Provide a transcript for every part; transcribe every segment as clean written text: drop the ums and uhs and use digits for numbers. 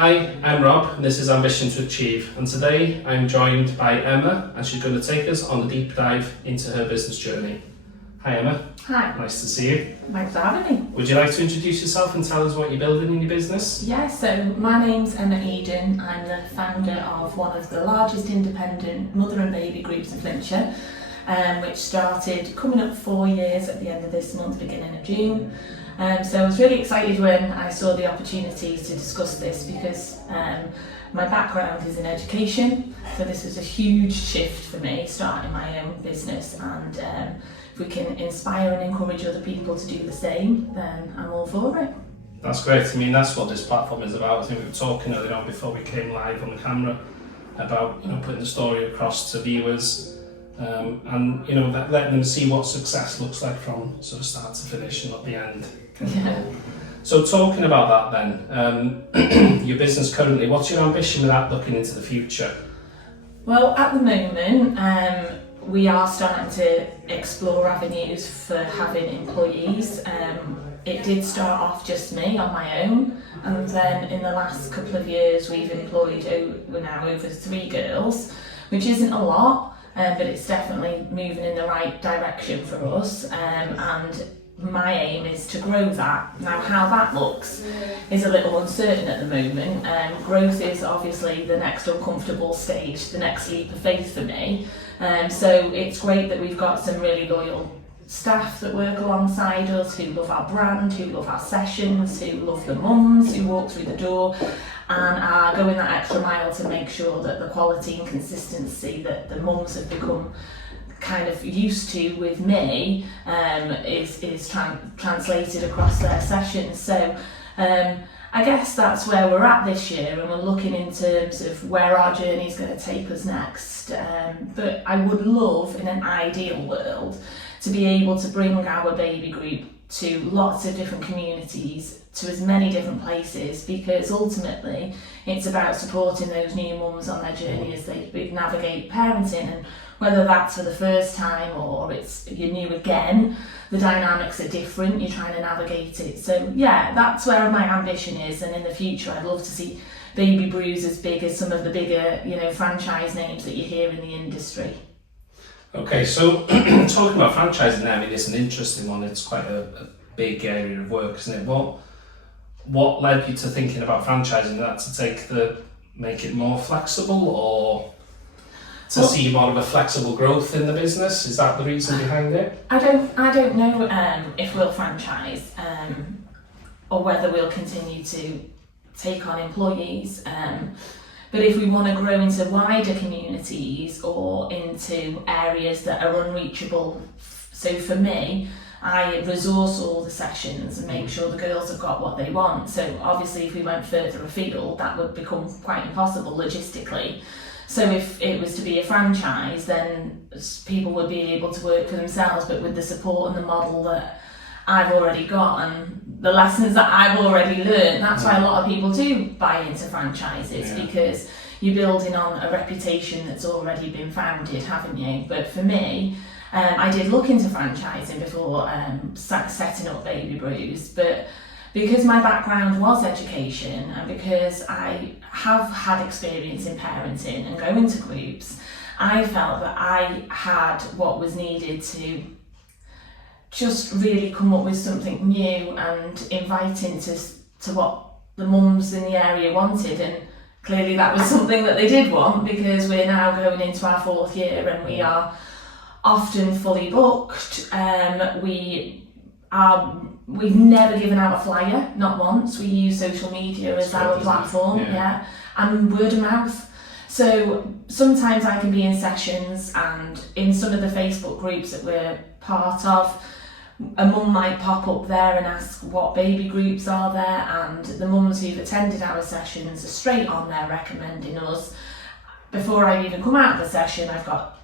Hi, I'm Rob and this is Ambition to Achieve, and today I'm joined by Emma and she's going to take us on a deep dive into her business journey. Hi Emma. Hi. Nice to see you. Thanks for having me. Would you like to introduce yourself and tell us what you're building in your business? Yeah, so my name's Emma Eden. I'm the founder of one of the largest independent mother and baby groups in Flintshire, which started coming up 4 years at the end of this month, beginning of June. So I was really excited when I saw the opportunity to discuss this because my background is in education, so this was a huge shift for me, starting my own business, and if we can inspire and encourage other people to do the same, then I'm all for it. That's great. I mean, that's what this platform is about. I think we were talking earlier on before we came live on the camera about putting the story across to viewers. And letting them see what success looks like from sort of start to finish and not the end. Yeah. So talking about that then, your business currently, what's your ambition with that looking into the future? Well, at the moment, we are starting to explore avenues for having employees. It did start off just me on my own, and then in the last couple of years we've employed, we're now over 3 girls, which isn't a lot. But it's definitely moving in the right direction for us, and my aim is to grow that. Now, how that looks is a little uncertain at the moment. Growth is obviously the next uncomfortable stage, the next leap of faith for me. So it's great that we've got some really loyal staff that work alongside us, who love our brand, who love our sessions, who love the mums who walk through the door, and are going that extra mile to make sure that the quality and consistency that the mums have become kind of used to with me is translated across their sessions. So I guess that's where we're at this year, and we're looking in terms of where our journey is going to take us next. But I would love, in an ideal world, to be able to bring our baby group to lots of different communities, to as many different places, because ultimately it's about supporting those new mums on their journey as they navigate parenting, and whether that's for the first time or it's you're new again, the dynamics are different, you're trying to navigate it. So yeah, that's where my ambition is, and in the future I'd love to see Baby Brews as big as some of the bigger franchise names that you hear in the industry. Okay, so talking about franchising now, I mean, it's an interesting one. It's quite a big area of work, isn't it? What led you to thinking about franchising that, to make it more flexible, or to see more of a flexible growth in the business? Is that the reason behind it? I don't know if we'll franchise or whether we'll continue to take on employees. But if we want to grow into wider communities or into areas that are unreachable, so for me, I resource all the sessions and make sure the girls have got what they want. So obviously if we went further afield, that would become quite impossible logistically. So if it was to be a franchise, then people would be able to work for themselves, but with the support and the model that I've already got and the lessons that I've already learned. That's why a lot of people do buy into franchises, because you're building on a reputation that's already been founded, haven't you? But for me, I did look into franchising before setting up Baby Brews, but because my background was education and because I have had experience in parenting and going to groups, I felt that I had what was needed to just really come up with something new and inviting to what the mums in the area wanted, and clearly that was something that they did want, because we're now going into our 4th year and we are often fully booked. We've never given out a flyer, not once. We use social media as our platform, and word of mouth. So sometimes I can be in sessions, and in some of the Facebook groups that we're part of, a mum might pop up there and ask what baby groups are there, and the mums who've attended our sessions are straight on there recommending us. Before I even come out of the session, I've got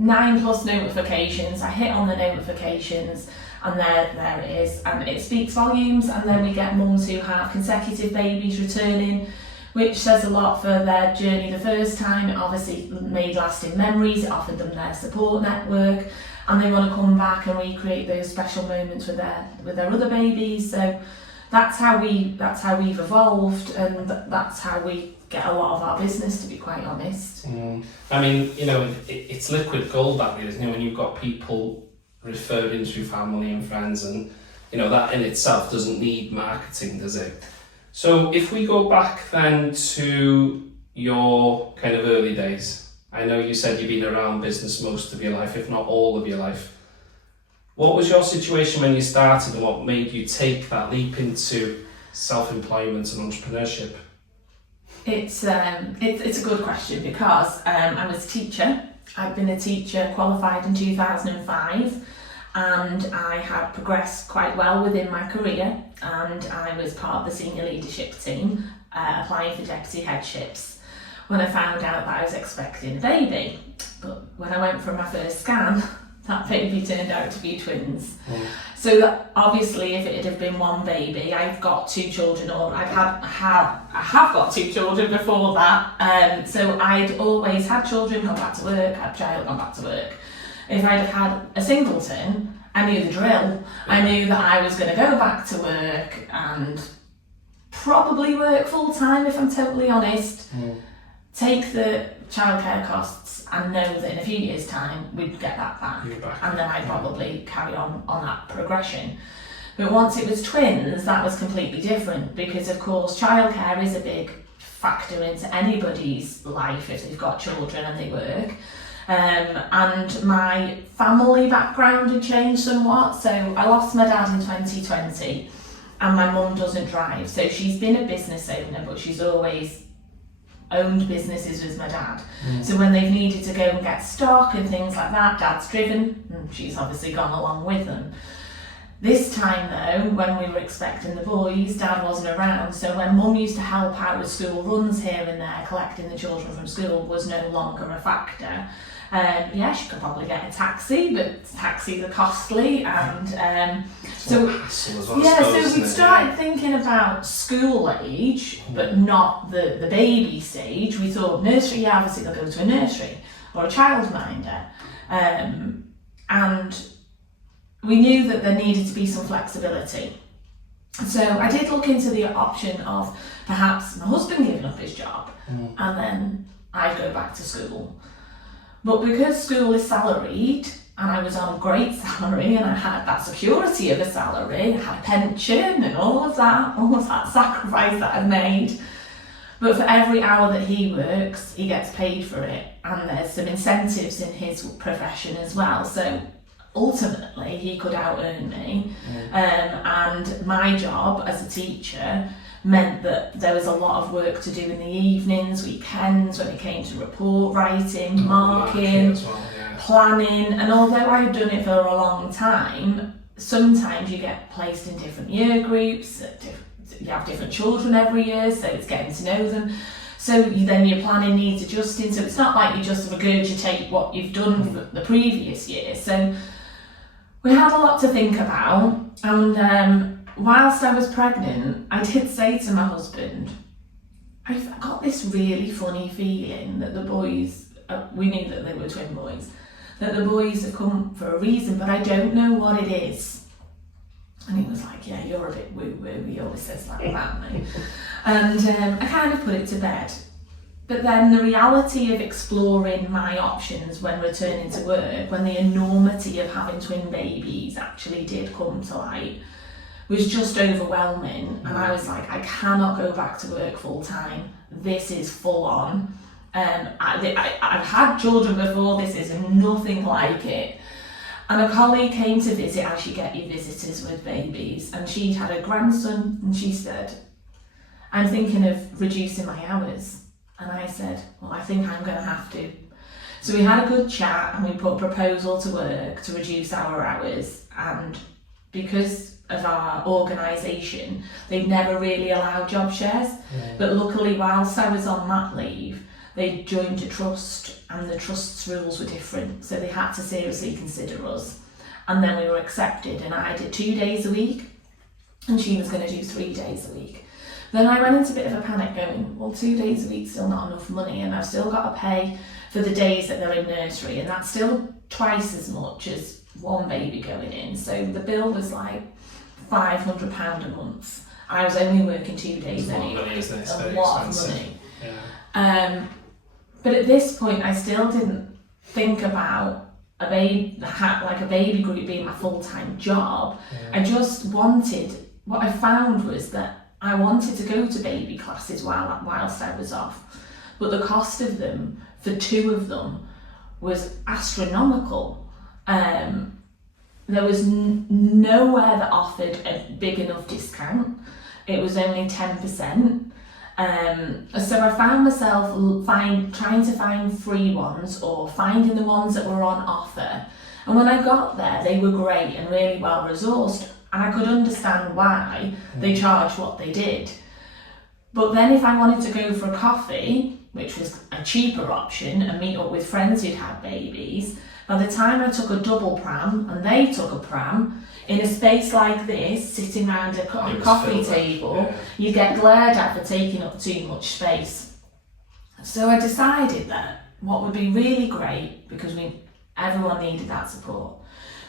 9+ notifications. I hit on the notifications and there it is, and it speaks volumes. And then we get mums who have consecutive babies returning, which says a lot for their journey the first time. It obviously made lasting memories, it offered them their support network, and they want to come back and recreate those special moments with their other babies. So that's how we've evolved, and that's how we get a lot of our business, to be quite honest. I mean, you know, it's liquid gold, that really, isn't it? When you've got people referring to family and friends, and you know, that in itself doesn't need marketing, does it? So if we go back then to your kind of early days, I know you said you've been around business most of your life, if not all of your life. What was your situation when you started, and what made you take that leap into self-employment and entrepreneurship? It's a good question, because I was a teacher. I've been a teacher, qualified in 2005, and I had progressed quite well within my career, and I was part of the senior leadership team, applying for deputy headships, when I found out that I was expecting a baby. But when I went for my first scan, that baby turned out to be twins. So that, obviously, if it had been one baby, I've got 2 children, or I have got 2 children before that. So I'd always had children, gone back to work, had a child, gone back to work. If I'd have had a singleton, I knew the drill. I knew that I was going to go back to work and probably work full time, if I'm totally honest. Take the childcare costs and know that in a few years' time we'd get that back, and then I'd probably carry on that progression. But once it was twins, that was completely different, because of course childcare is a big factor into anybody's life if they've got children and they work. And my family background had changed somewhat, so I lost my dad in 2020, and my mum doesn't drive, so she's been a business owner, but she's always owned businesses with my dad. So when they've needed to go and get stock and things like that, dad's driven, and she's obviously gone along with them. This time though, when we were expecting the boys, dad wasn't around, so when mum used to help out with school runs here and there, collecting the children from school was no longer a factor. Yeah, she could probably get a taxi, but taxis are costly, and so we started thinking about school age, but not the baby stage. We thought nursery, yeah, obviously they'll go to a nursery or a childminder, and we knew that there needed to be some flexibility. So I did look into the option of perhaps my husband giving up his job, and then I'd go back to school. But because school is salaried, and I was on a great salary, and I had that security of a salary, I had a pension and all of that sacrifice that I've made. But for every hour that he works, he gets paid for it, and there's some incentives in his profession as well. So ultimately, he could out-earn me, and my job as a teacher meant that there was a lot of work to do in the evenings, weekends, when it came to report writing, marking, planning. And although I had done it for a long time, sometimes you get placed in different year groups, you have different children every year, so it's getting to know them. So then your planning needs adjusting, so it's not like you just regurgitate what you've done for the previous year. So we had a lot to think about, and whilst I was pregnant, I did say to my husband, I've got this really funny feeling that the boys, we knew that they were twin boys, that the boys have come for a reason, but I don't know what it is. And he was like, yeah, you're a bit woo-woo, he always says that about me. And I kind of put it to bed. But then the reality of exploring my options when returning to work, when the enormity of having twin babies actually did come to light, was just overwhelming. And I was like, I cannot go back to work full time. This is full on. I've had children before, this is nothing like it. And a colleague came to visit, as you get your visitors with babies, and she had a grandson, and she said, I'm thinking of reducing my hours. And I said, well, I think I'm going to have to. So we had a good chat, and we put a proposal to work to reduce our hours. And because of our organisation, they'd never really allowed job shares. But luckily, whilst I was on mat leave, they joined a trust, and the trust's rules were different, so they had to seriously consider us. And then we were accepted, and I did 2 days a week, and she was going to do 3 days a week. Then I went into a bit of a panic, going, well, 2 days a week's still not enough money, and I've still got to pay for the days that they're in nursery, and that's still twice as much as one baby going in. So the bill was like £500 a month, and I was only working 2 days It's a lot of anyway. money, isn't it? It's a very lot expensive. of money. Yeah. But at this point, I still didn't think about a baby group being my full-time job. Yeah. I just wanted, what I found was that I wanted to go to baby classes whilst I was off, but the cost of them for 2 of them was astronomical. There was nowhere that offered a big enough discount. It was only 10%. So I found myself trying to find free ones or finding the ones that were on offer. And when I got there, they were great and really well resourced, and I could understand why they charged what they did. But then if I wanted to go for a coffee, which was a cheaper option, and meet up with friends who'd had babies, by the time I took a double pram and they took a pram, in a space like this, sitting around a coffee table, you get glared at for taking up too much space. So I decided that what would be really great, because everyone needed that support,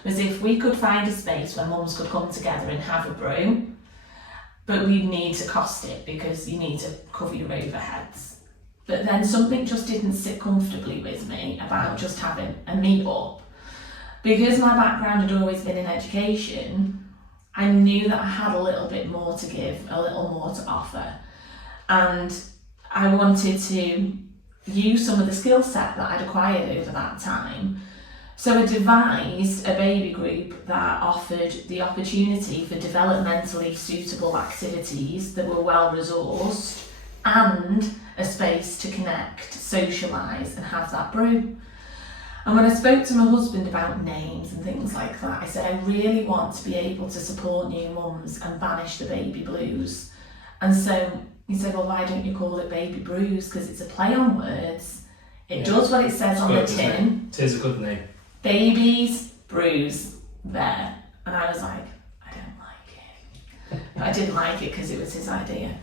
was if we could find a space where mums could come together and have a brew, but we'd need to cost it because you need to cover your overheads. But then something just didn't sit comfortably with me about just having a meet up. Because my background had always been in education, I knew that I had a little bit more to give, a little more to offer. And I wanted to use some of the skill set that I'd acquired over that time. So I devised a baby group that offered the opportunity for developmentally suitable activities that were well resourced and a space to connect, socialise and have that brew. And when I spoke to my husband about names and things like that, I said, I really want to be able to support new mums and banish the baby blues. And so he said, well, why don't you call it Baby Brews? Because it's a play on words. It does what it says on the tin. It is a good name. Babies, brews, there. And I was like, I don't like it. But I didn't like it because it was his idea.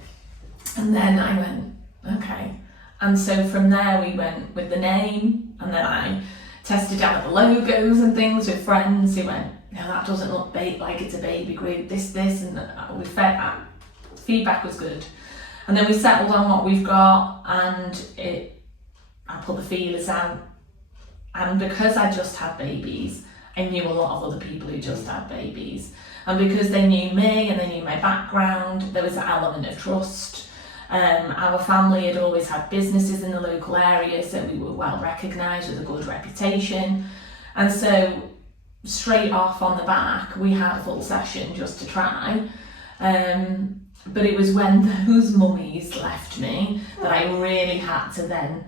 And then I went, okay. And so from there we went with the name, and then I tested out the logos and things with friends who went, no, that doesn't look like it's a baby group, this, and we fed that. Feedback was good. And then we settled on what we've got, and I put the feelers out. And because I just had babies, I knew a lot of other people who just had babies. And because they knew me and they knew my background, there was an element of trust. Our family had always had businesses in the local area, so we were well recognised with a good reputation. And so straight off on the back, we had a full session just to try. But it was when those mummies left me that I really had to then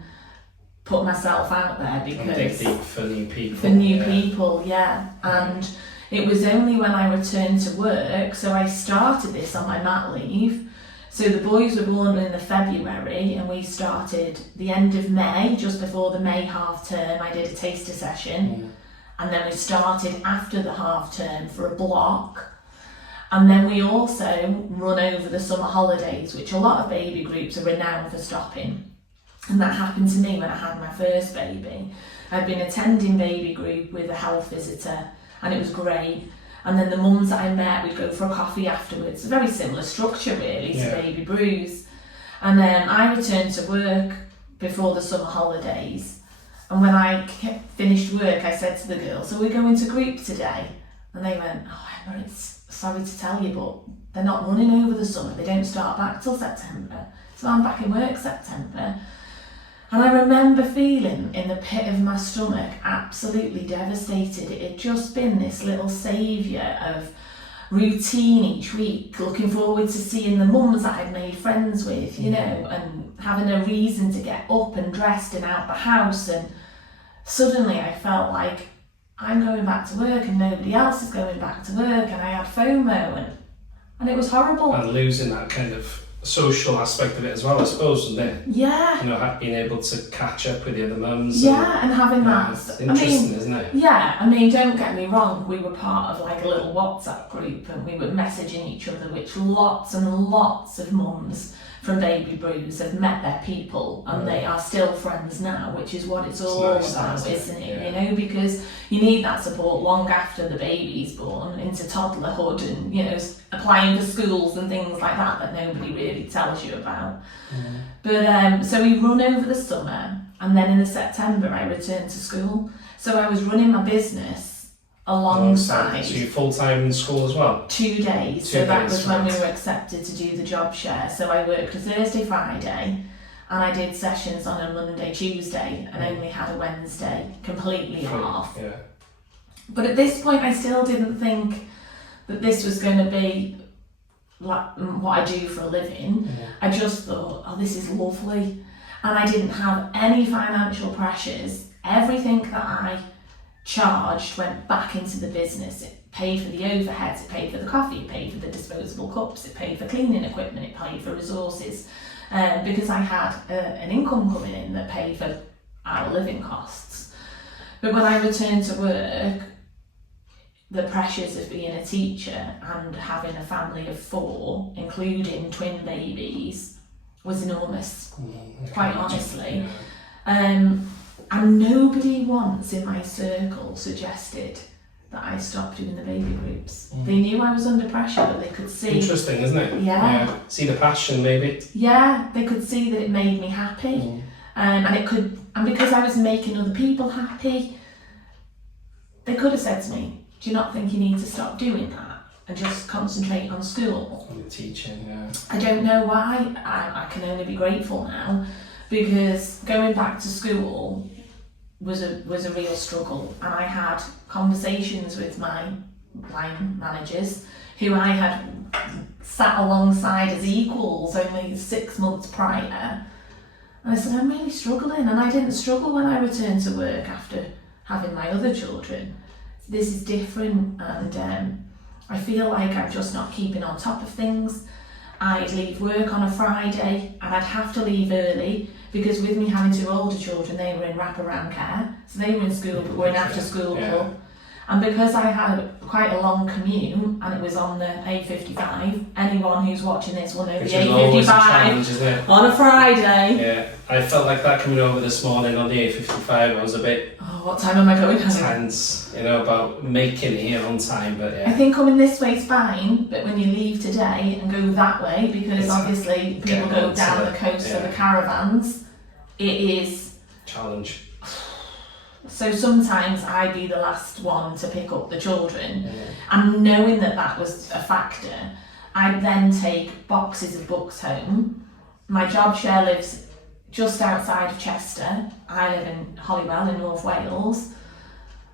put myself out there, because dig deep for new people. And it was only when I returned to work, so I started this on my mat leave. So the boys were born in the February, and we started the end of May, just before the May half term. I did a taster session, and then we started after the half term for a block. And then we also run over the summer holidays, which a lot of baby groups are renowned for stopping. And that happened to me when I had my first baby. I'd been attending baby group with a health visitor, and it was great. And then the mums that I met, we'd go for a coffee afterwards. A very similar structure really to Baby Brews. And then I returned to work before the summer holidays. And when I finished work, I said to the girls, so we're going to group today? And they went, oh Emma, it's sorry to tell you, but they're not running over the summer. They don't start back till September. So I'm back in work September. And I remember feeling in the pit of my stomach absolutely devastated. It had just been this little saviour of routine each week, looking forward to seeing the mums that I'd made friends with, you know, and having a reason to get up and dressed and out the house. And suddenly I felt like I'm going back to work and nobody else is going back to work, and I had FOMO, and it was horrible. And losing that kind of social aspect of it as well, I suppose, isn't it? Yeah. You know, being able to catch up with the other mums. Yeah, and having that. It's interesting, isn't it? Yeah, I mean, don't get me wrong, we were part of like a little WhatsApp group, and we were messaging each other, which lots and lots of mums from Baby Brews have met their people, and they are still friends now, which is what it's all about, isn't it? You know, because you need that support long after the baby's born, into toddlerhood, and, you know, applying for schools and things like that nobody really tells you about. But so we run over the summer, and then in the September I returned to school. So I was running my business alongside. So you're full-time in school as well? 2 days. So that was when we were accepted to do the job share. So I worked a Thursday, Friday, and I did sessions on a Monday, Tuesday, and only had a Wednesday completely off. Yeah. But at this point I still didn't think that this was going to be like what I do for a living. I just thought, oh, this is lovely. And I didn't have any financial pressures. Everything that I charged went back into the business. It paid for the overheads, it paid for the coffee, it paid for the disposable cups, it paid for cleaning equipment, it paid for resources, because I had an income coming in that paid for our living costs. But when I returned to work, the pressures of being a teacher and having a family of 4, including twin babies, was enormous, quite honestly. And nobody once in my circle suggested that I stopped doing the baby groups. They knew I was under pressure, but they could see. Interesting, isn't it? Yeah. See the passion, maybe. Yeah, they could see that it made me happy, and because I was making other people happy, they could have said to me, "Do you not think you need to stop doing that and just concentrate on school?" On the teaching, yeah. I don't know why. I can only be grateful now, because going back to school was a real struggle, and I had conversations with my line managers who I had sat alongside as equals only 6 months prior, and I said, I'm really struggling, and I didn't struggle when I returned to work after having my other children. This is different, and I feel like I'm just not keeping on top of things. I'd leave work on a Friday and I'd have to leave early, because with me having 2 older children, they were in wraparound care, so they were in school but were in after school club. And because I had quite a long commute and it was on the A55, anyone who's watching this will know the A55 on a Friday. Yeah, I felt like that coming over this morning on the A55. I was a bit what time am I going home? tense, you know, about making it here on time, but yeah. I think coming this way is fine, but when you leave today and go that way, because obviously people go down the coast for the caravans, it is challenge. So sometimes I'd be the last one to pick up the children, and knowing that that was a factor, I'd then take boxes of books home. My job share lives just outside of Chester. I live in Holywell in North Wales,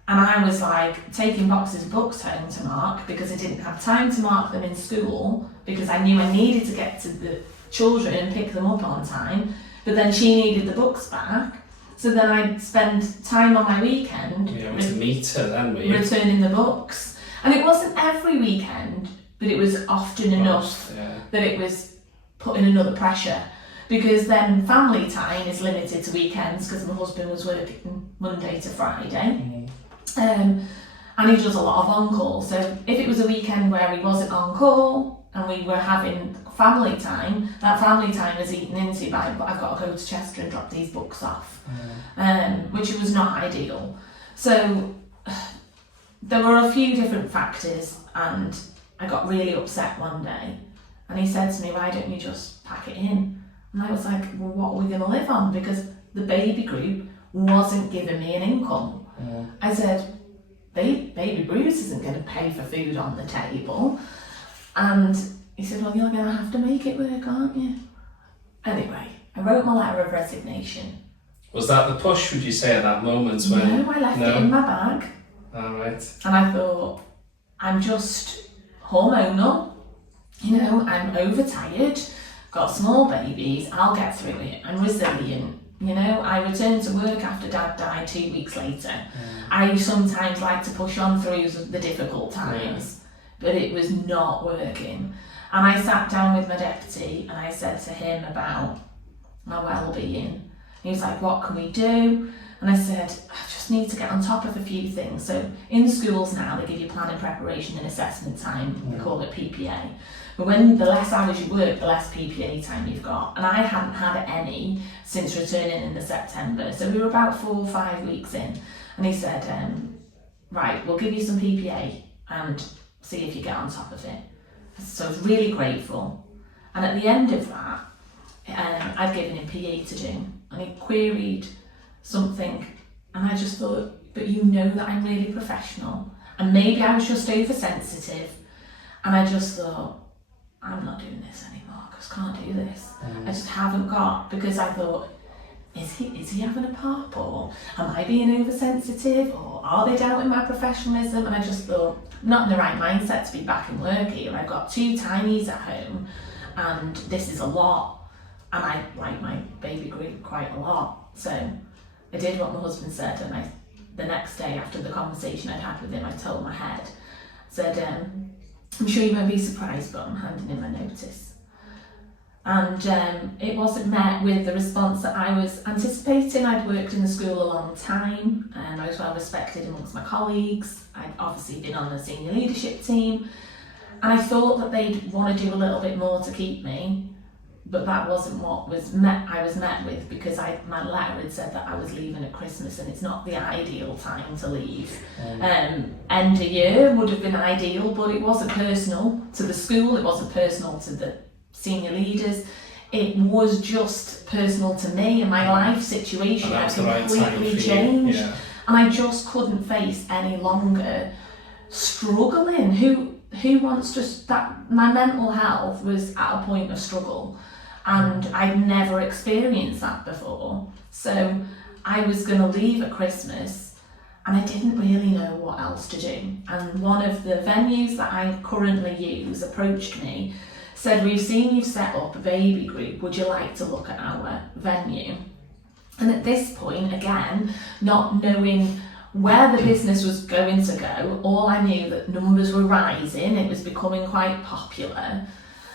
and I was like taking boxes of books home to Mark, because I didn't have time to mark them in school, because I knew I needed to get to the children and pick them up on time, but then she needed the books back. So then I'd spend time on my weekend to meet her then, returning the books. And it wasn't every weekend, but it was often enough that it was putting another pressure. Because then family time is limited to weekends, because my husband was working Monday to Friday. And he does a lot of on-call. So if it was a weekend where he wasn't on call and we were having family time, that family time is eaten into by, I've got to go to Chester and drop these books off, which was not ideal. So there were a few different factors, and I got really upset one day, and he said to me, why don't you just pack it in? And I was like, well, what are we going to live on? Because the baby group wasn't giving me an income. I said, Baby Brews isn't going to pay for food on the table. And he said, well, you're going to have to make it work, aren't you? Anyway, I wrote my letter of resignation. Was that the push, would you say, at that moment? When No, I left it in my bag. All right. And I thought, I'm just hormonal, you know, I'm overtired, got small babies, I'll get through it, I'm resilient. You know, I returned to work after Dad died 2 weeks later. I sometimes like to push on through the difficult times, but it was not working. And I sat down with my deputy and I said to him about my well-being. He was like, what can we do? And I said, I just need to get on top of a few things. So in schools now, they give you planning, preparation and assessment time. They call it PPA. But when the less hours you work, the less PPA time you've got. And I hadn't had any since returning in the September. So we were about 4 or 5 weeks in. And he said, right, we'll give you some PPA and see if you get on top of it. So I was really grateful. And at the end of that, I'd given him PE to do. And he queried something. And I just thought, but you know that I'm really professional. And maybe I was just oversensitive. And I just thought, I'm not doing this anymore because I can't do this. I just haven't got, because I thought, is he having a pop, or am I being oversensitive, or are they doubting my professionalism? And I just thought, I'm not in the right mindset to be back in work here. I've got 2 tinies at home and this is a lot, and I like my baby group quite a lot. So I did what my husband said, and the next day after the conversation I'd had with him, I told my head, said, I'm sure you won't be surprised, but I'm handing in my notice. And it wasn't met with the response that I was anticipating. I'd worked in the school a long time, and I was well respected amongst my colleagues. I'd obviously been on the senior leadership team, and I thought that they'd want to do a little bit more to keep me, but that wasn't what I was met with, because my letter had said that I was leaving at Christmas, and it's not the ideal time to leave. End of year would have been ideal, but it wasn't personal to the school, it wasn't personal to the senior leaders, it was just personal to me and my life situation had completely changed. And I just couldn't face any longer struggling. Who wants to, that my mental health was at a point of struggle, and I'd never experienced that before. So I was going to leave at Christmas and I didn't really know what else to do. And one of the venues that I currently use approached me, said, we've seen you set up a baby group, would you like to look at our venue? And at this point, again, not knowing where the business was going to go, all I knew that numbers were rising, it was becoming quite popular.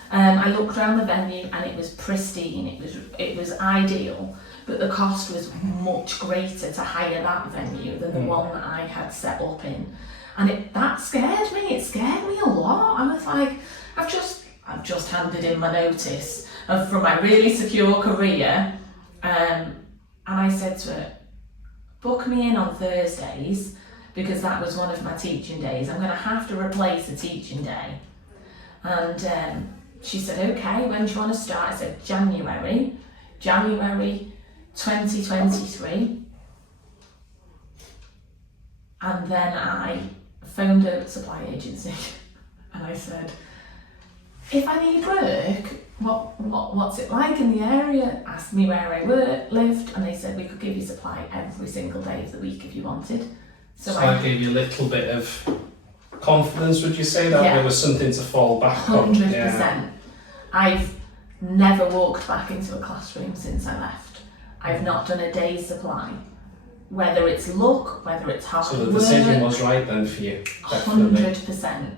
I looked around the venue and it was pristine, it was ideal, but the cost was much greater to hire that venue than the one that I had set up in. And that scared me, it scared me a lot. I was like, I've just handed in my notice from my really secure career, and I said to her, book me in on Thursdays, because that was one of my teaching days. I'm going to have to replace a teaching day. And she said, okay, when do you want to start? I said, January 2023. And then I phoned a supply agency and I said, if I need work, what's it like in the area? Asked me where I lived, and they said we could give you supply every single day of the week if you wanted. So that gave you a little bit of confidence, would you say, that there was something to fall back on? 100%. Yeah. I've never walked back into a classroom since I left. I've not done a day's supply. Whether it's luck, whether it's hard work. So the decision was right then for you? Definitely. 100%.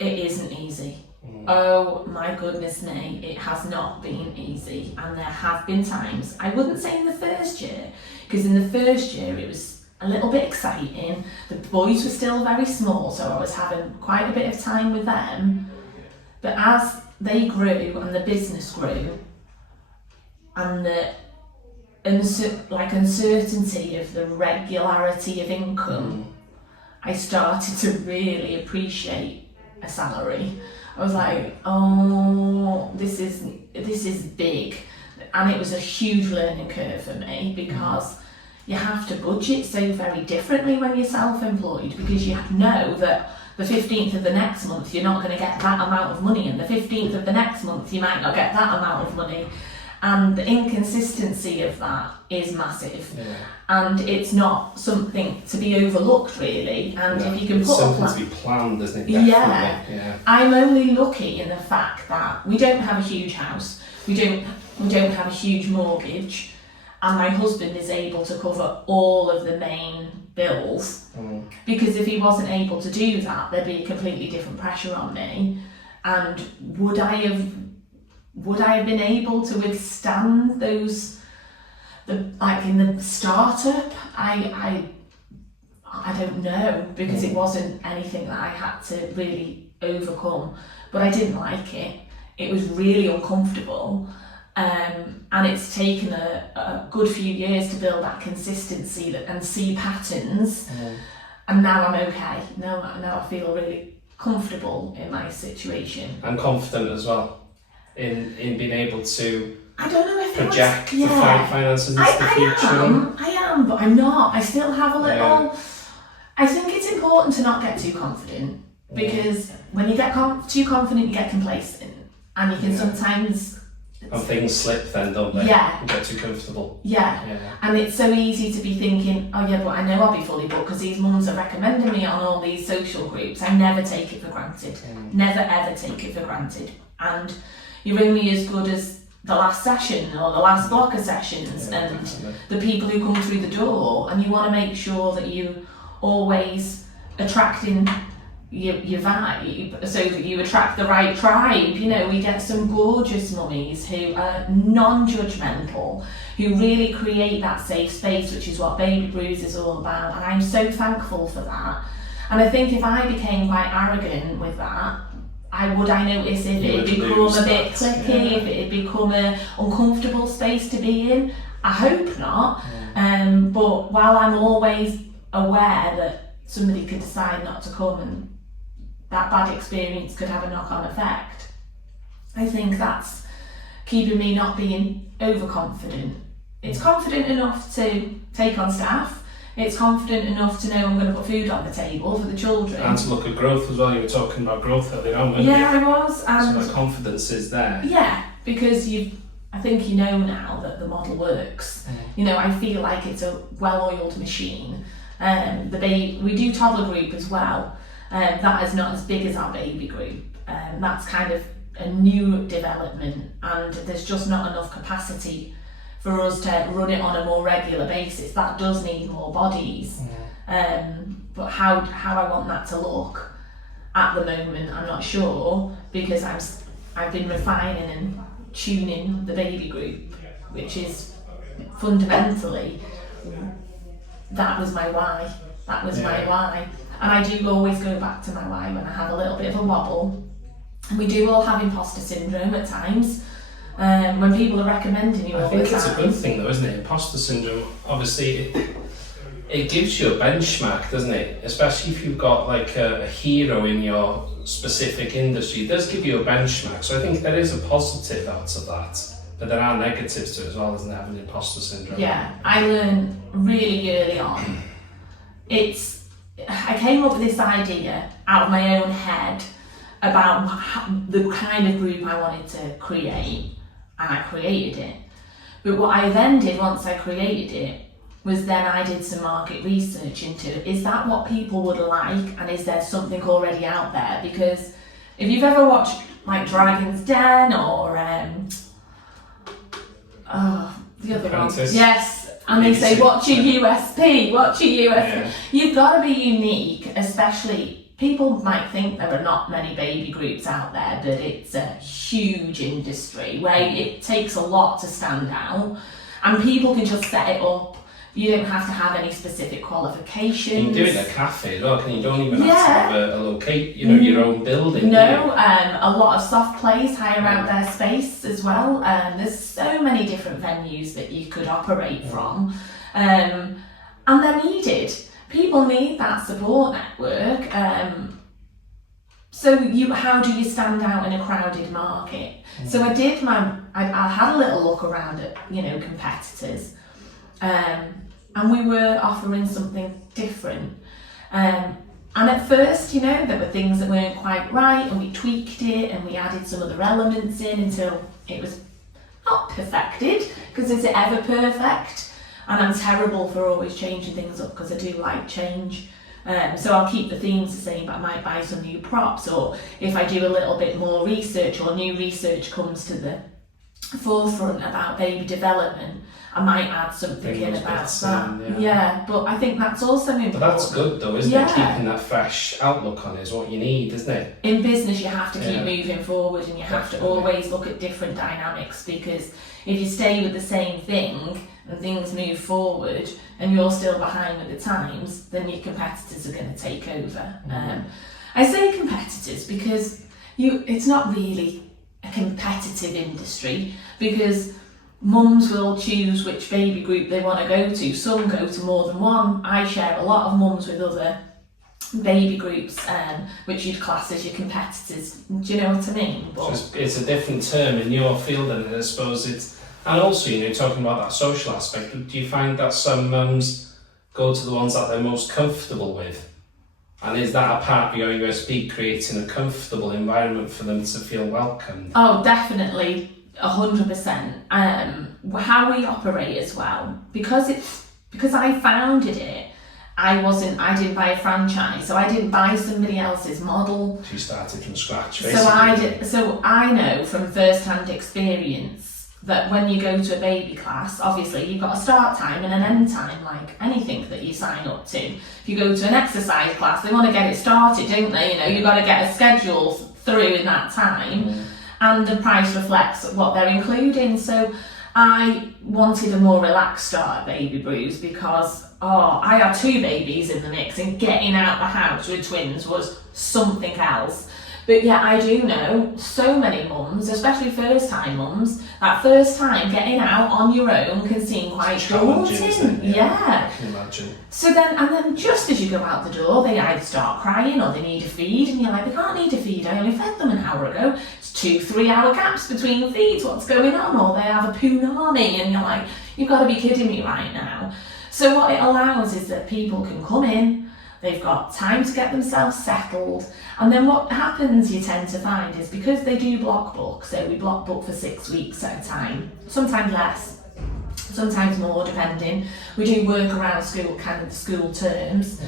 It isn't easy. Oh my goodness me, it has not been easy, and there have been times, I wouldn't say in the first year, because in the first year it was a little bit exciting, the boys were still very small, so I was having quite a bit of time with them, but as they grew and the business grew, and the uncertainty of the regularity of income, I started to really appreciate a salary. I was like, oh, this is big. And it was a huge learning curve for me, because you have to budget so very differently when you're self-employed, because you know that the 15th of the next month you're not going to get that amount of money, and the 15th of the next month you might not get that amount of money. And the inconsistency of that is massive. Yeah. And it's not something to be overlooked, really. And if you can put something to be planned, isn't it? Yeah. I'm only lucky in the fact that we don't have a huge house, we don't have a huge mortgage, and my husband is able to cover all of the main bills. Because if he wasn't able to do that, there'd be a completely different pressure on me. And would I have been able to withstand those in the startup, I don't know, because it wasn't anything that I had to really overcome, but I didn't like it. It was really uncomfortable, and it's taken a good few years to build that consistency and see patterns, and now I'm okay. Now I feel really comfortable in my situation. And confident as well in being able to I don't know if project the finances into the future. I am, but I'm not. I still have a little. I think it's important to not get too confident, because when you get too confident, you get complacent, and you can sometimes. And things slip then, don't they? Yeah. You get too comfortable. Yeah. And it's so easy to be thinking, oh yeah, but I know I'll be fully booked because these mums are recommending me on all these social groups. I never take it for granted. Never ever take it for granted. And you're only as good as the last session or the last block of sessions and definitely. the people who come through the door, and you want to make sure that you always attracting your vibe so that you attract the right tribe. You know, we get some gorgeous mummies who are non-judgmental, who really create that safe space, which is what Baby Brews is all about, and I'm so thankful for that. And I think if I became quite arrogant with that, I notice if it had become a bit cliquey, if it had become an uncomfortable space to be in. I hope not, but while I'm always aware that somebody could decide not to come and that bad experience could have a knock-on effect, I think that's keeping me not being overconfident. It's confident enough to take on staff, it's confident enough to know I'm going to put food on the table for the children. And to look at growth as well. You were talking about growth earlier on, weren't you? Yeah, I was. And so that confidence is there. Yeah, because I think you know now that the model works. You know, I feel like it's a well-oiled machine. We do toddler group as well. That is not as big as our baby group. That's kind of a new development, and there's just not enough capacity for us to run it on a more regular basis. That does need more bodies. But how I want that to look at the moment, I'm not sure, because I've been refining and tuning the baby group, which is fundamentally, that was my why. That was my why. And I do always go back to my why when I have a little bit of a wobble. And we do all have imposter syndrome at times. When people are recommending you all the time. I think it's a good thing though, isn't it? Imposter syndrome, obviously, it gives you a benchmark, doesn't it? Especially if you've got like a hero in your specific industry, it does give you a benchmark. So I think there is a positive out of that. But there are negatives to it as well, isn't there, having imposter syndrome? Yeah, I learned really early on. I came up with this idea out of my own head about the kind of group I wanted to create, and I created it. But what I then did once I created it was then I did some market research into, is that what people would like, and is there something already out there? Because if you've ever watched like Dragon's Den or the other one, yes, and they say what's your USP, you've got to be unique. Especially, people might think there are not many baby groups out there, but it's a huge industry where it takes a lot to stand out, and people can just set it up. You don't have to have any specific qualifications. You can do it at a cafe as well, and you don't even have to have a locate, your own building. No, a lot of soft plays hire out their space as well. There's so many different venues that you could operate from, and they're needed. People need that support network. So how do you stand out in a crowded market? So I had a little look around at competitors. And we were offering something different. And at first, there were things that weren't quite right, and we tweaked it and we added some other elements in until it was not perfected, because is it ever perfect? And I'm terrible for always changing things up, because I do like change. So I'll keep the themes the same, but I might buy some new props, or if I do a little bit more research or new research comes to the forefront about baby development, I might add something in about that. Yeah, but I think that's also important. But that's good though, isn't it? Keeping that fresh outlook on it is what you need, isn't it? In business, you have to keep moving forward, and you have to always look at different dynamics, because if you stay with the same thing, and things move forward and you're still behind with the times, then your competitors are going to take over. I say competitors because it's not really a competitive industry, because mums will choose which baby group they want to go to. Some go to more than one. I share a lot of mums with other baby groups, which you'd class as your competitors. Do you know what I mean? But so it's a different term in your field, and I suppose it's, and also, talking about that social aspect, do you find that some mums go to the ones that they're most comfortable with? And is that a part of your USP, creating a comfortable environment for them to feel welcomed? Oh, definitely, 100%. How we operate as well, because I founded it. I didn't buy a franchise, so I didn't buy somebody else's model. So you started from scratch, basically. So I know from first-hand experience that when you go to a baby class, obviously you've got a start time and an end time, like anything that you sign up to. If you go to an exercise class, they want to get it started, don't they? You've got to get a schedule through in that time, and the price reflects what they're including. So I wanted a more relaxed start at Baby Brews because I had 2 babies in the mix, and getting out the house with twins was something else. But yeah, I do know so many mums, especially first-time mums, that first time getting out on your own can seem quite daunting. Yeah, I can imagine. So then just as you go out the door, they either start crying or they need a feed, and you're like, they can't need a feed, I only fed them an hour ago. It's 2-3 hour gaps between feeds, what's going on? Or they have a punani, and you're like, you've got to be kidding me right now. So what it allows is that people can come in, they've got time to get themselves settled, and then what happens, you tend to find, is because they do block book, so we block book for 6 weeks at a time, sometimes less, sometimes more, depending. We do work around school, kind of the school terms,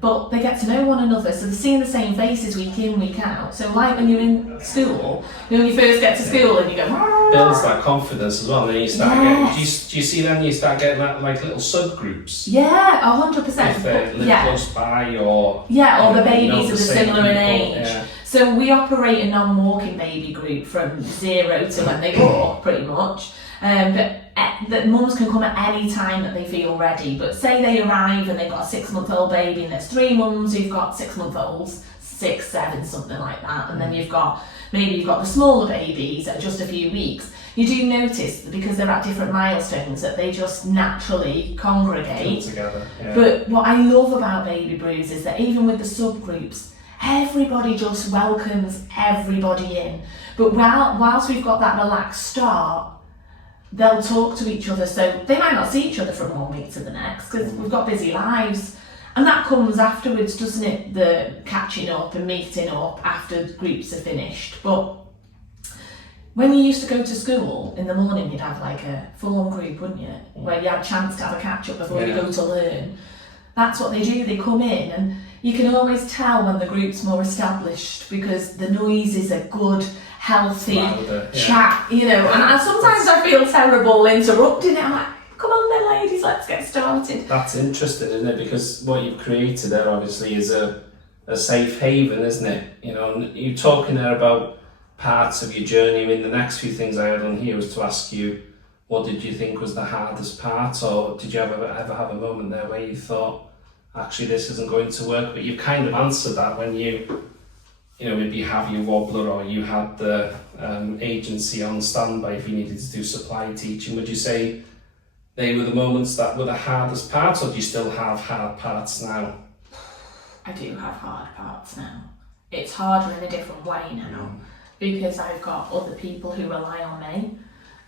but they get to know one another, so they're seeing the same faces week in, week out. So like when you're in school, when you first get to school and you go, builds that confidence as well, and then you start getting, do you see then you start getting that, like little subgroups? Yeah, 100%. If they live close by, or the babies are similar in age. Yeah. So we operate a non-walking baby group from 0 to when they walk, pretty much. But that mums can come at any time that they feel ready. But say they arrive and they've got a 6-month-old baby, and there's 3 mums who've got 6-month-olds, 6, 7, something like that, and then you've got the smaller babies at just a few weeks. You do notice that because they're at different milestones that they just naturally congregate. Come together. Yeah. But what I love about Baby Brews is that even with the subgroups, everybody just welcomes everybody in. But whilst we've got that relaxed start, they'll talk to each other, so they might not see each other from one week to the next because we've got busy lives, and that comes afterwards, doesn't it? The catching up and meeting up after the groups are finished. But when you used to go to school in the morning, you'd have like a full-on group, wouldn't you? Where you had a chance to have a catch-up before you go to learn. That's what they do, they come in, and you can always tell when the group's more established because the noise is a good, healthy chat, and sometimes I feel terrible interrupting it. I'm like, come on then ladies, let's get started. That's interesting, isn't it? Because what you've created there obviously is a safe haven, isn't it? And you're talking there about parts of your journey. I mean, the next few things I had on here was to ask you, what did you think was the hardest part, or did you ever have a moment there where you thought, actually this isn't going to work? But you've kind of answered that when you maybe have your wobbler, or you had the agency on standby if you needed to do supply teaching. Would you say they were the moments that were the hardest parts, or do you still have hard parts now? I do have hard parts now. It's harder in a different way now because I've got other people who rely on me.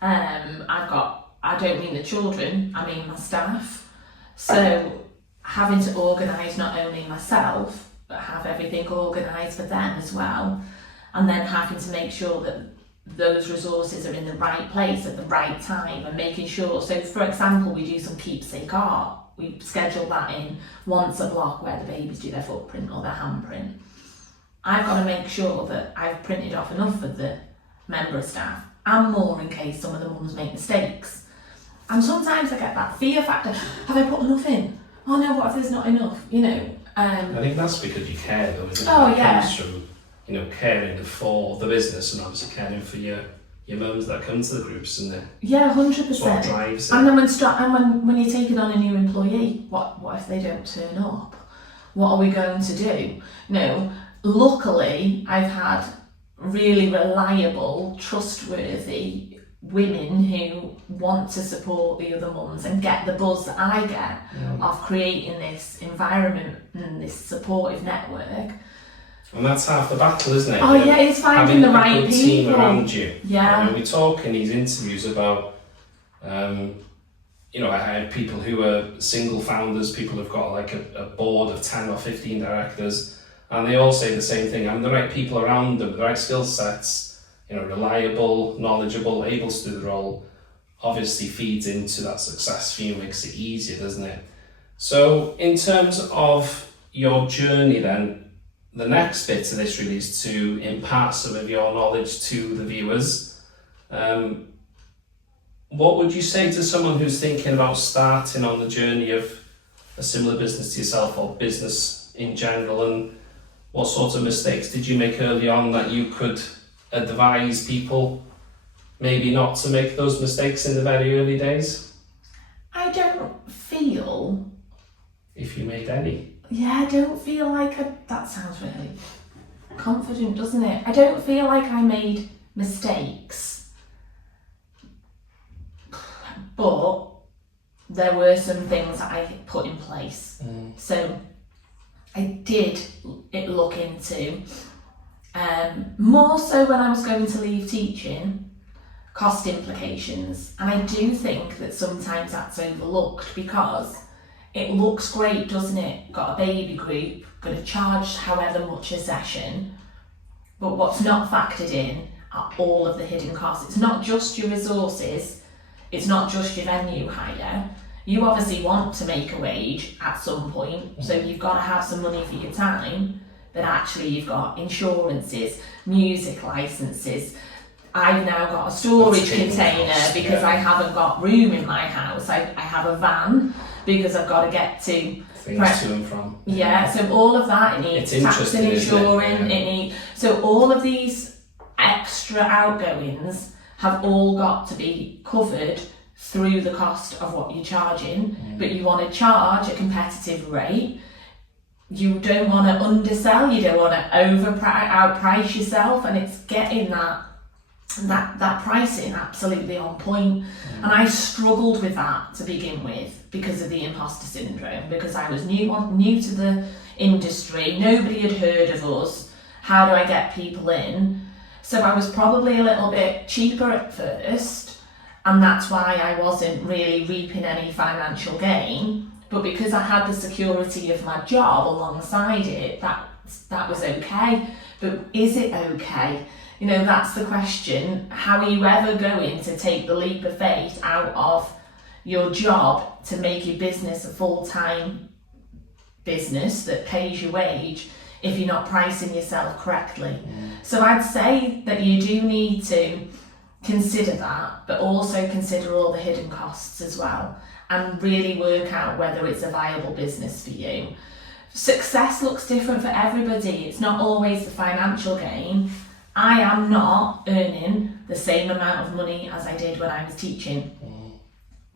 I don't mean the children, I mean my staff. So having to organise not only myself, but have everything organised for them as well, and then having to make sure that those resources are in the right place at the right time, and making sure, so for example, we do some keepsake art. We schedule that in once a block where the babies do their footprint or their handprint. I've got to make sure that I've printed off enough for the member of staff and more in case some of the mums make mistakes. And sometimes I get that fear factor, have I put enough in? Oh no, what if there's not enough, I think that's because you care though, isn't it? Oh, it yeah. comes from, caring for the business and obviously caring for your your mums that come to the groups, isn't it? Yeah, 100%. It's what drives it. And then when you're taking on a new employee, what if they don't turn up? What are we going to do? No, luckily I've had really reliable, trustworthy women who want to support the other mums and get the buzz that I get of creating this environment and this supportive network. And that's half the battle, isn't it? Oh yeah, it's finding the right having a good people. team around you. Yeah. We talk in these interviews about, I had people who are single founders, people who've got like a board of 10 or 15 directors, and they all say the same thing. Having the right people around them, the right skill sets, reliable, knowledgeable, able to do the role, obviously feeds into that success for you, makes it easier, doesn't it? So in terms of your journey then, the next bit of this really is to impart some of your knowledge to the viewers. What would you say to someone who's thinking about starting on the journey of a similar business to yourself or business in general, and what sort of mistakes did you make early on that you could advise people maybe not to make those mistakes in the very early days? I don't feel... If you made any. Yeah, I don't feel like that sounds really confident, doesn't it? I don't feel like I made mistakes, but there were some things that I put in place. So I did look into, more so when I was going to leave teaching, cost implications. And I do think that sometimes that's overlooked because it looks great, doesn't it? Got a baby group, going to charge however much a session, but what's not factored in are all of the hidden costs. It's not just your resources, it's not just your venue hire. You obviously want to make a wage at some point, so you've got to have some money for your time, but actually you've got insurances, music licenses. I've now got a storage container because I haven't got room in my house. I have a van because I've got to get to things to and from. Yeah, so all of that, it needs tax and insurance, so all of these extra outgoings have all got to be covered through the cost of what you're charging, but you want to charge a competitive rate. You don't want to undersell, you don't want to outprice yourself, and it's getting that pricing absolutely on point. And I struggled with that to begin with because of the imposter syndrome, because I was new to the industry, nobody had heard of us. How do I get people in? So I was probably a little bit cheaper at first, and that's why I wasn't really reaping any financial gain. But because I had the security of my job alongside it, that was okay. But is it okay? That's the question. How are you ever going to take the leap of faith out of your job to make your business a full-time business that pays your wage if you're not pricing yourself correctly? So I'd say that you do need to consider that, but also consider all the hidden costs as well, and really work out whether it's a viable business for you. Success looks different for everybody. It's not always the financial gain. I am not earning the same amount of money as I did when I was teaching,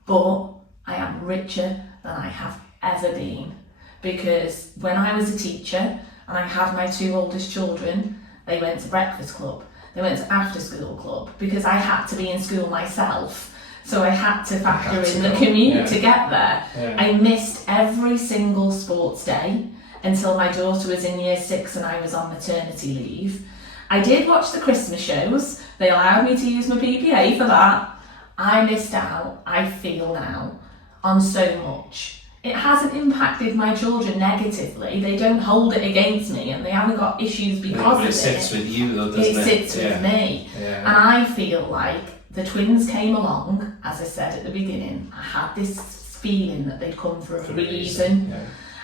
but I am richer than I have ever been, because when I was a teacher and I had my two oldest children, they went to breakfast club, they went to after school club, because I had to be in school myself, so I had to factor in the commute to get there. I missed every single sports day until my daughter was in year 6 and I was on maternity leave. I did watch the Christmas shows, they allowed me to use my PPA for that. I missed out, I feel now, on so much. It hasn't impacted my children negatively, they don't hold it against me, and they haven't got issues because of it. It sits with you though, doesn't it? It sits with me. And I feel like the twins came along, as I said at the beginning, I had this feeling that they'd come for a reason.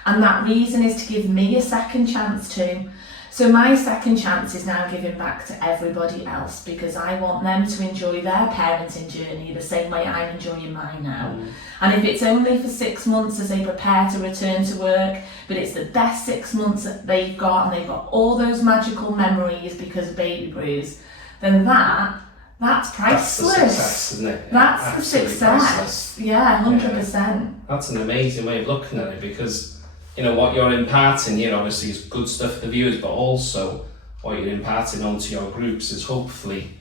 And that reason is to give me a second chance too. So my second chance is now giving back to everybody else, because I want them to enjoy their parenting journey the same way I'm enjoying mine now. And if it's only for 6 months as they prepare to return to work, but it's the best 6 months that they've got, and they've got all those magical memories because of Baby Brews, then that that's priceless. That's the success, isn't it? That's the Absolutely success. priceless. Yeah, 100%. That's an amazing way of looking at it, because what you're imparting here obviously is good stuff for the viewers, but also what you're imparting onto your groups is hopefully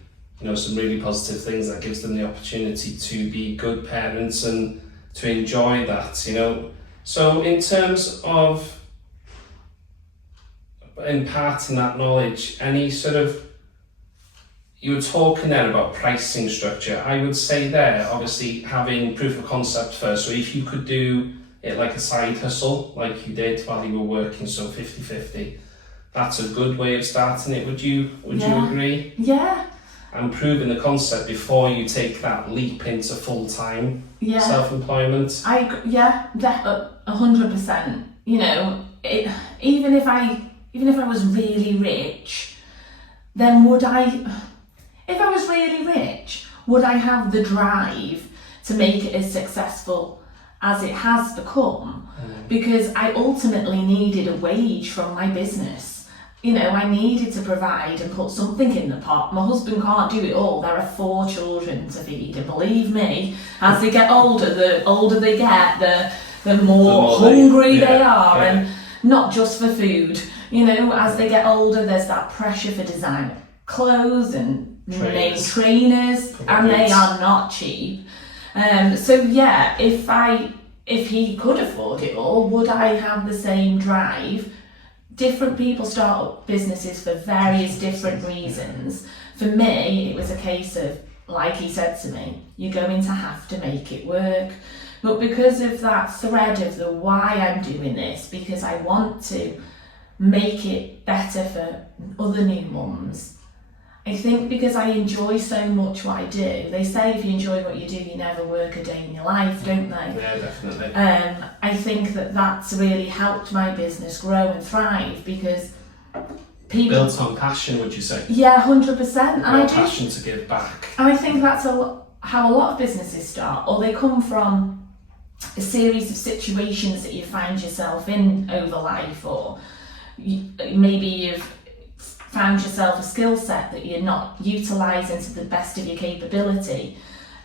some really positive things that gives them the opportunity to be good parents and to enjoy that. So in terms of imparting that knowledge, any sort of, you were talking there about pricing structure. I would say there, obviously having proof of concept first. So if you could do it like a side hustle, like you did while you were working, so 50-50, that's a good way of starting it. Would you agree? Yeah. And proving the concept before you take that leap into full-time self-employment. 100%. Even if I was really rich, then would I have the drive to make it as successful as it has become? Because I ultimately needed a wage from my business. I needed to provide and put something in the pot. My husband can't do it all. There are 4 children to feed, and believe me, as they get older, the older they get, the more hungry they are, and not just for food. As they get older, there's that pressure for designer clothes and name trainers, and they are not cheap. If he could afford it all, would I have the same drive? Different people start up businesses for various different reasons. For me, it was a case of, like he said to me, you're going to have to make it work. But because of that thread of the why I'm doing this, because I want to make it better for other new mums, I think because I enjoy so much what I do. They say if you enjoy what you do, you never work a day in your life, don't they? Yeah, definitely. I think that's really helped my business grow and thrive, because people... Built on passion, would you say? Yeah, 100%. And passion to give back. And I think that's how a lot of businesses start, or they come from a series of situations that you find yourself in over life, or maybe you've found yourself a skill set that you're not utilising to the best of your capability.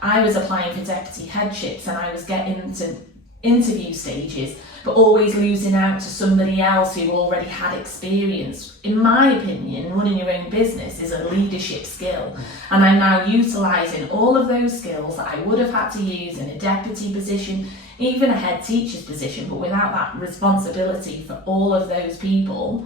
I was applying for deputy headships and I was getting to interview stages, but always losing out to somebody else who already had experience. In my opinion, running your own business is a leadership skill, and I'm now utilising all of those skills that I would have had to use in a deputy position, even a head teacher's position, but without that responsibility for all of those people.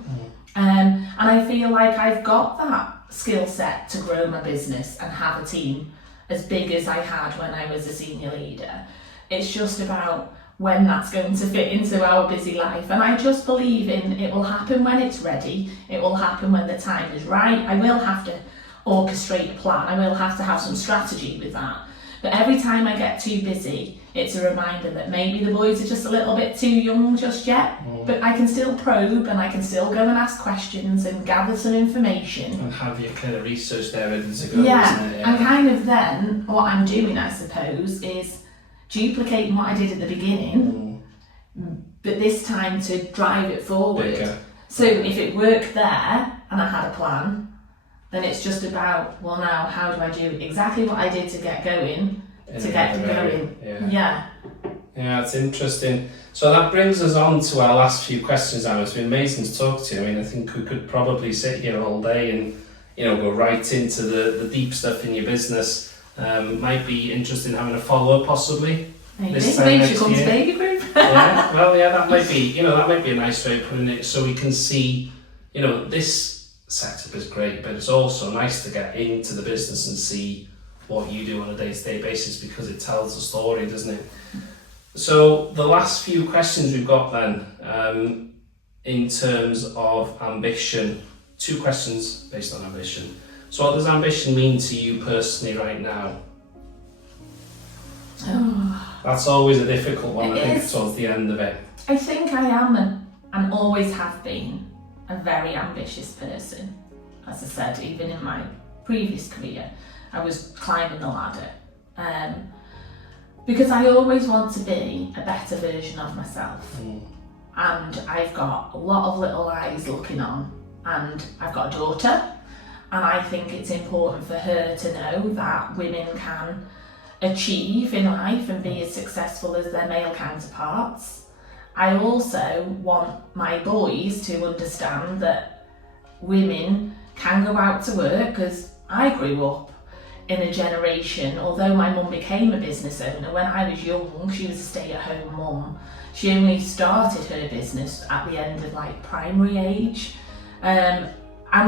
And I feel like I've got that skill set to grow my business and have a team as big as I had when I was a senior leader. It's just about when that's going to fit into our busy life. And I just believe in it will happen when it's ready. It will happen when the time is right. I will have to orchestrate a plan. I will have to have some strategy with that. But every time I get too busy, it's a reminder that maybe the boys are just a little bit too young just yet, but I can still probe and I can still go and ask questions and gather some information. And have your kind of research there ready to go, yeah, isn't it? And kind of then what I'm doing, I suppose, is duplicating what I did at the beginning, but this time to drive it forward. Bigger. So if it worked there and I had a plan, then it's just about, well, now how do I do exactly what I did to get going, Yeah, it's interesting. So that brings us on to our last few questions, Anna. It's been amazing to talk to you. I mean, I think we could probably sit here all day and go right into the deep stuff in your business. Might be interesting having a follow-up possibly. Maybe. This time Maybe next you come year. to Baby Brews. that might be that might be a nice way of putting it, so we can see this setup is great, but it's also nice to get into the business and see what you do on a day-to-day basis, because it tells a story, doesn't it? So the last few questions we've got then, in terms of ambition, 2 questions based on ambition. So what does ambition mean to you personally right now? That's always a difficult one, I think, towards the end of it. I think I am and always have been a very ambitious person. As I said, even in my previous career, I was climbing the ladder. Because I always want to be a better version of myself. And I've got a lot of little eyes looking on, and I've got a daughter, And I think it's important for her to know that women can achieve in life and be as successful as their male counterparts. I also want my boys to understand that women can go out to work, because I grew up in a generation, although my mum became a business owner, when I was young, she was a stay-at-home mum. She only started her business at the end of like primary age. And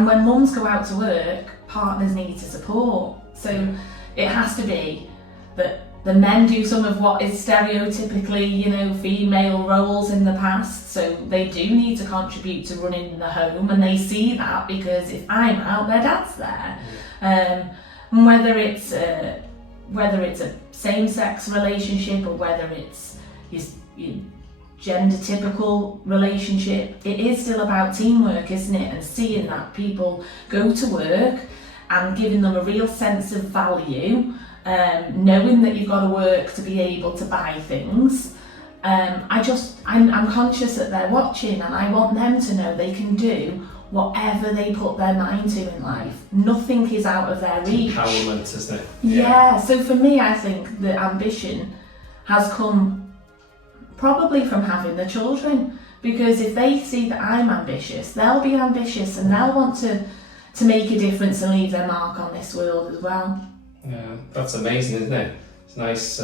when mums go out to work, partners need to support. So it has to be that the men do some of what is stereotypically, female roles in the past. So they do need to contribute to running the home, and they see that because if I'm out, their dad's there. And whether it's a same-sex relationship or whether it's your gender typical relationship, it is still about teamwork, isn't it? And seeing that people go to work and giving them a real sense of value, knowing that you've got to work to be able to buy things. I'm conscious that they're watching, and I want them to know they can do whatever they put their mind to in life. Nothing is out of their reach. Empowerment, isn't it? Yeah, so for me, I think the ambition has come probably from having the children, because if they see that I'm ambitious, they'll be ambitious and they'll want to make a difference and leave their mark on this world as well. Yeah, that's amazing, isn't it? It's nice,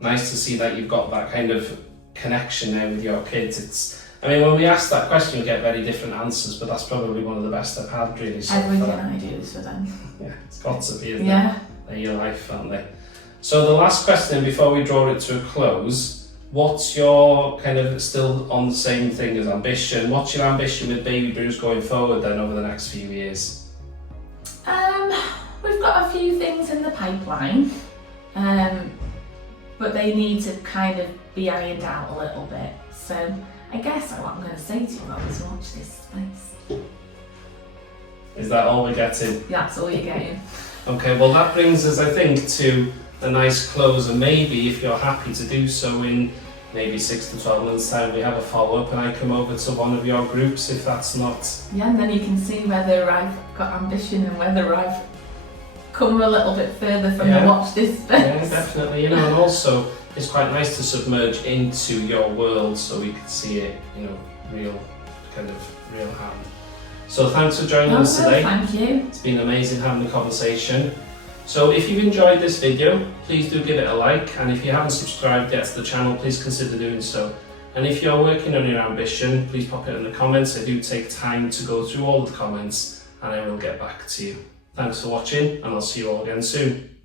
nice to see that you've got that kind of connection now with your kids. When we ask that question, we get very different answers, but that's probably one of the best I've had, really. So everything I do is for them. Yeah, it's got to be, isn't it? They're your life, aren't they? So the last question before we draw it to a close, what's your kind of, still on the same thing as ambition, what's your ambition with Baby Brews going forward then over the next few years? We've got a few things in the pipeline, but they need to kind of be ironed out a little bit. So I guess what I'm going to say to you is watch this space. Is that all we're getting? That's all you're getting. Okay, well that brings us, I think, to a nice close, and maybe if you're happy to do so in maybe 6 to 12 months time, we have a follow-up and I come over to one of your groups, if that's not... Yeah, and then you can see whether I've got ambition and whether I've come a little bit further from the watch this space. Yeah, definitely, and also it's quite nice to submerge into your world so we can see it, real hand. So thanks for joining us today. Thank you. It's been amazing having the conversation. So if you've enjoyed this video, please do give it a like, and if you haven't subscribed yet to the channel, please consider doing so. And if you're working on your ambition, please pop it in the comments. I do take time to go through all the comments and I will get back to you. Thanks for watching, and I'll see you all again soon.